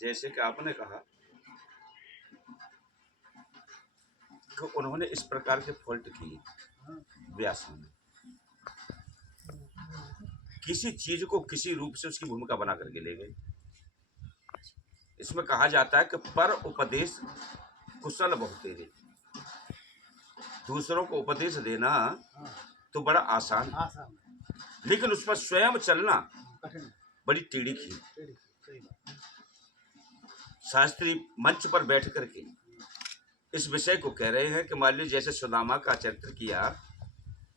जैसे कि आपने कहा कि उन्होंने इस प्रकार के फॉल्ट किए व्यास ने, किसी चीज को किसी रूप से उसकी भूमिका बना करके ले गए। इसमें कहा जाता है कि पर उपदेश कुशल बहुत तेरे। दूसरों को उपदेश देना तो बड़ा आसान, लेकिन उस पर स्वयं चलना बड़ी टेढ़ी खीर। शास्त्री मंच पर बैठ करके इस विषय को कह रहे हैं कि मान लीजिए जैसे सुदामा का चरित्र किया,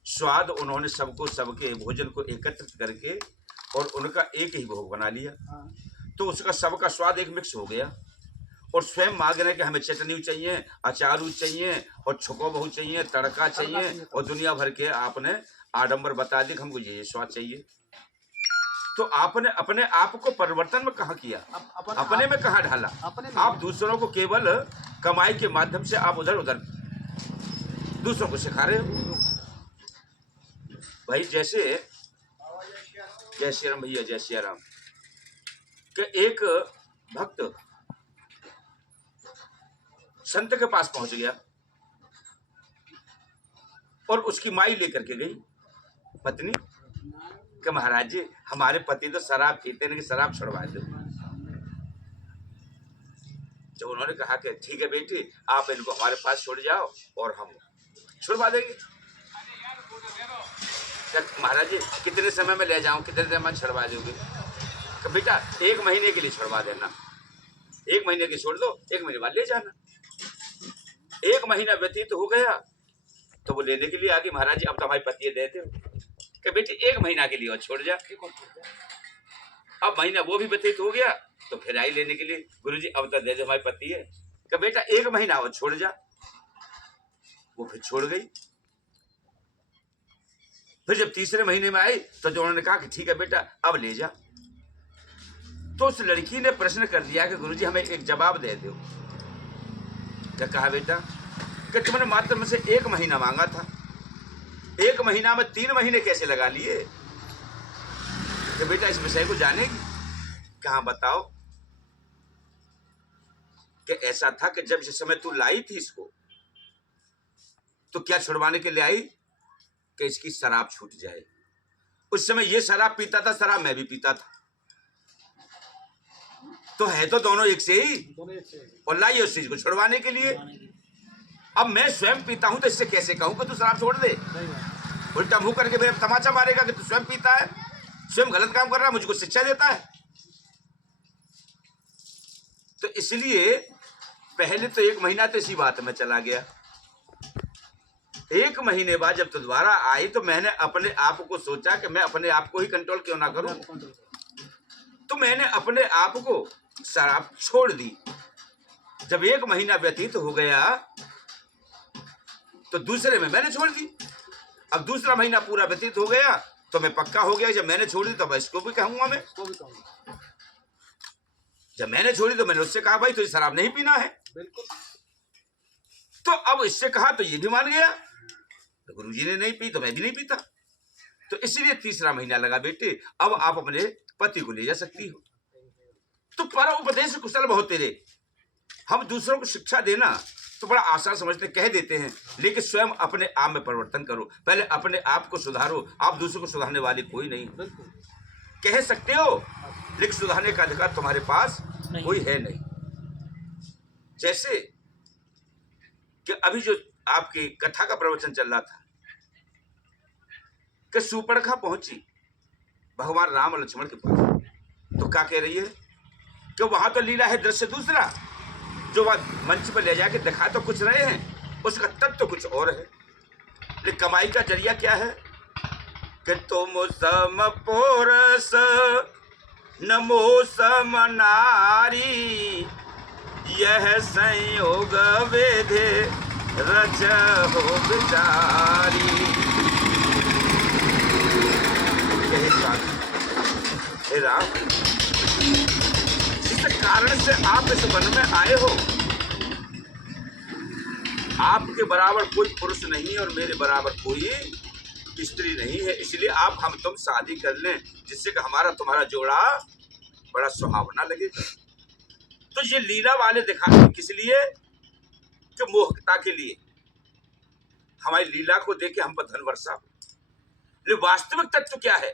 स्वाद उन्होंने सबको सबके भोजन को एकत्रित करके और उनका एक ही भोग बना लिया, तो उसका सबका स्वाद एक मिक्स हो गया। और स्वयं मांग रहे कि हमें चटनी चाहिए, अचार चाहिए और छुको बहु चाहिए, तड़का चाहिए, और दुनिया भर के आपने आडंबर बता दी हमको ये स्वाद चाहिए। तो आपने अपने आप को परिवर्तन में कहाँ किया, अपने में कहाँ ढाला? आप दूसरों को केवल कमाई के माध्यम से आप उधर उधर दूसरों को सिखा रहे हो। भाई जैसे जय श्री राम भैया, जय श्री राम, कि एक भक्त संत के पास पहुंच गया और उसकी माई लेकर के गई पत्नी कि महाराज जी हमारे पति तो शराब पीते हैं कि शराब छुड़वा दो। जब उन्होंने कहा कि ठीक है बेटी आप इनको हमारे पास छोड़ जाओ और हम छुड़वा देंगे। महाराज जी कितने समय में ले जाऊं, कितने दिन में छुड़वा दोगे? कि बेटा 1 महीने के लिए छुड़वा देना, 1 महीने के छोड़ दो, 1 महीने बाद ले जाना। 1 महीना व्यतीत हो गया तो वो लेने के लिए आ गई, महाराज जी अब तो हमारी पति देते हो कि बेटी 1 महीना के लिए और छोड़ जा। अब महीना वो भी व्यतीत हो गया तो फिर आई लेने के लिए, गुरुजी अब तक दे दे हमारी पति है कि बेटा 1 महीना और छोड़ जा। वो फिर छोड़ गई। फिर जब तीसरे महीने में आई तो जो उन्होंने कहा कि ठीक है बेटा अब ले जा, तो उस लड़की ने प्रश्न कर दिया कि गुरुजी हमें एक जवाब दे दो। क्या कहा बेटा? कि तुमने मात्र मुझसे 1 महीना मांगा था, 1 महीना में 3 महीने कैसे लगा लिए? कि बेटा इस विषय को जानेगी? कहा बताओ। कि ऐसा था कि जब जिस समय तू लाई थी इसको तो क्या छुड़वाने के लिए आई कि इसकी शराब छूट जाए। उस समय ये शराब पीता था, शराब मैं भी पीता था, तो है तो दोनों एक से ही, और लाई उस चीज को छुड़वाने के लिए। अब मैं स्वयं पीता हूं तो इससे कैसे कहूं कि तू शराब छोड़ दे? उल्टा मुंह करके मेरे तमाचा मारेगा कि तू स्वयं पीता है, स्वयं गलत काम कर रहा है, मुझको शिक्षा देता है। तो इसलिए पहले तो 1 महीना तो इसी बात में चला गया। 1 महीने बाद जब तो दोबारा आई तो मैंने अपने आप को सोचा कि मैं अपने आप को ही कंट्रोल क्यों ना करूं। तो मैंने अपने आप को शराब छोड़ दी। जब 1 महीना व्यतीत हो गया तो दूसरे में मैंने छोड़ दी। अब दूसरा महीना पूरा व्यतीत हो गया तो मैं पक्का हो गया जब मैंने छोड़ी तो मैं इसको भी कहूंगा। मैं जब मैंने छोड़ी तो मैंने उससे कहा भाई तुझे शराब नहीं पीना है, बिल्कुल। तो अब इससे कहा तो ये भी मान गया, तो गुरुजी ने नहीं पी तो मैं भी नहीं पीता। तो इसलिए तीसरा महीना लगा बेटे, अब आप अपने पति को ले जा सकती हो। तो पर उपदेश कुशल बहुत तेरे। हम दूसरों को शिक्षा देना तो बड़ा आसान समझते, कह देते हैं, लेकिन स्वयं अपने आप में परिवर्तन करो। पहले अपने आप को सुधारो। आप दूसरों को सुधारने वाले कोई नहीं। कह सकते हो लेकिन सुधारने का अधिकार तुम्हारे पास कोई है नहीं। जैसे कि अभी जो आपकी कथा का प्रवचन चल रहा था कि सूर्पणखा पहुंची भगवान राम और लक्ष्मण के पास, तो क्या कह रही है कि वहां तो लीला है दृश्य दूसरा, जो वह मंच पर ले जाके दिखा तो कुछ रहे हैं, उसका तत्व तो कुछ और है। लेकिन कमाई का जरिया क्या है कि तुम सम पोरस नमो सम नारी, यह संयोग वेधे रच हो बिचारी। हे राम, इस कारण से आप इस वन में आए हो। आपके बराबर कोई पुरुष नहीं और मेरे बराबर कोई स्त्री नहीं है, इसलिए आप हम तुम शादी कर लें, जिससे कि हमारा तुम्हारा जोड़ा बड़ा सुहावना लगेगा। तो ये लीला वाले दिखाते किस लिए? कि मोहकता के लिए, हमारी लीला को देख के हम पर धन वर्षा हो। लेकिन वास्तविक तत्व क्या है?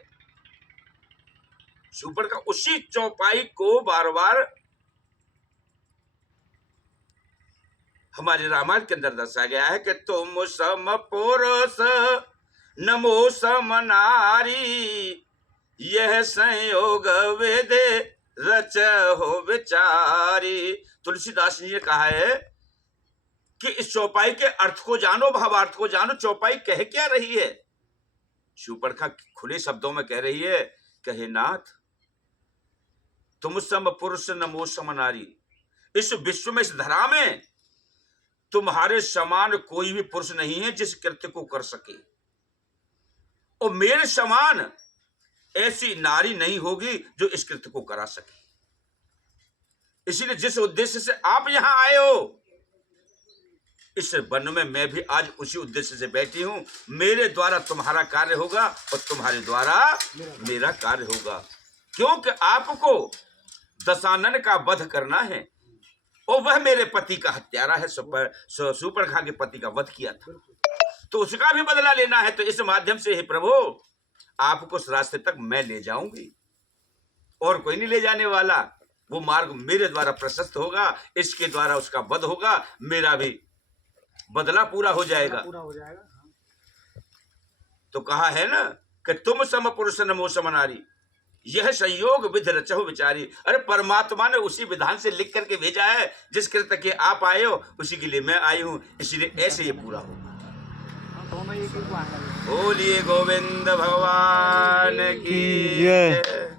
ऊपर का उसी चौपाई को बार बार हमारे रामायण के अंदर दर्शाया गया है कि तुम सम पुरुष नमो सम नारी, यह संयोग वेद रच हो विचारी। तुलसीदास जी ने कहा है कि इस चौपाई के अर्थ को जानो, भावार्थ को जानो, चौपाई कह क्या रही है। शूर्पणखा खुले शब्दों में कह रही है, कहे नाथ तुम सम पुरुष नमो सम नारी, इस विश्व में, इस धरा में तुम्हारे समान कोई भी पुरुष नहीं है जिस कृत्य को कर सके, और मेरे समान ऐसी नारी नहीं होगी जो इस कृत्य को करा सके। इसीलिए जिस उद्देश्य से आप यहां आए हो, इस वन में मैं भी आज उसी उद्देश्य से बैठी हूं। मेरे द्वारा तुम्हारा कार्य होगा और तुम्हारे द्वारा मेरा कार्य होगा, क्योंकि आपको दशानन का वध करना है, और वह मेरे पति का हत्यारा है। शूर्पणखा के पति का वध किया था, तो उसका भी बदला लेना है। तो इस माध्यम से हे प्रभु, आपको उस रास्ते तक मैं ले जाऊंगी, और कोई नहीं ले जाने वाला। वो मार्ग मेरे द्वारा प्रशस्त होगा, इसके द्वारा उसका वध होगा, मेरा भी बदला पूरा हो जाएगा। तो कहा है ना कि तुम सम पुरुष नमो सम नारी, यह संयोग विधि रचहु विचारी। अरे परमात्मा ने उसी विधान से लिख करके भेजा है, जिस कृत्य के आप आए हो उसी के लिए मैं आई हूं, इसलिए ऐसे ये पूरा होगा। बोलिए गोविंद भगवान की जय।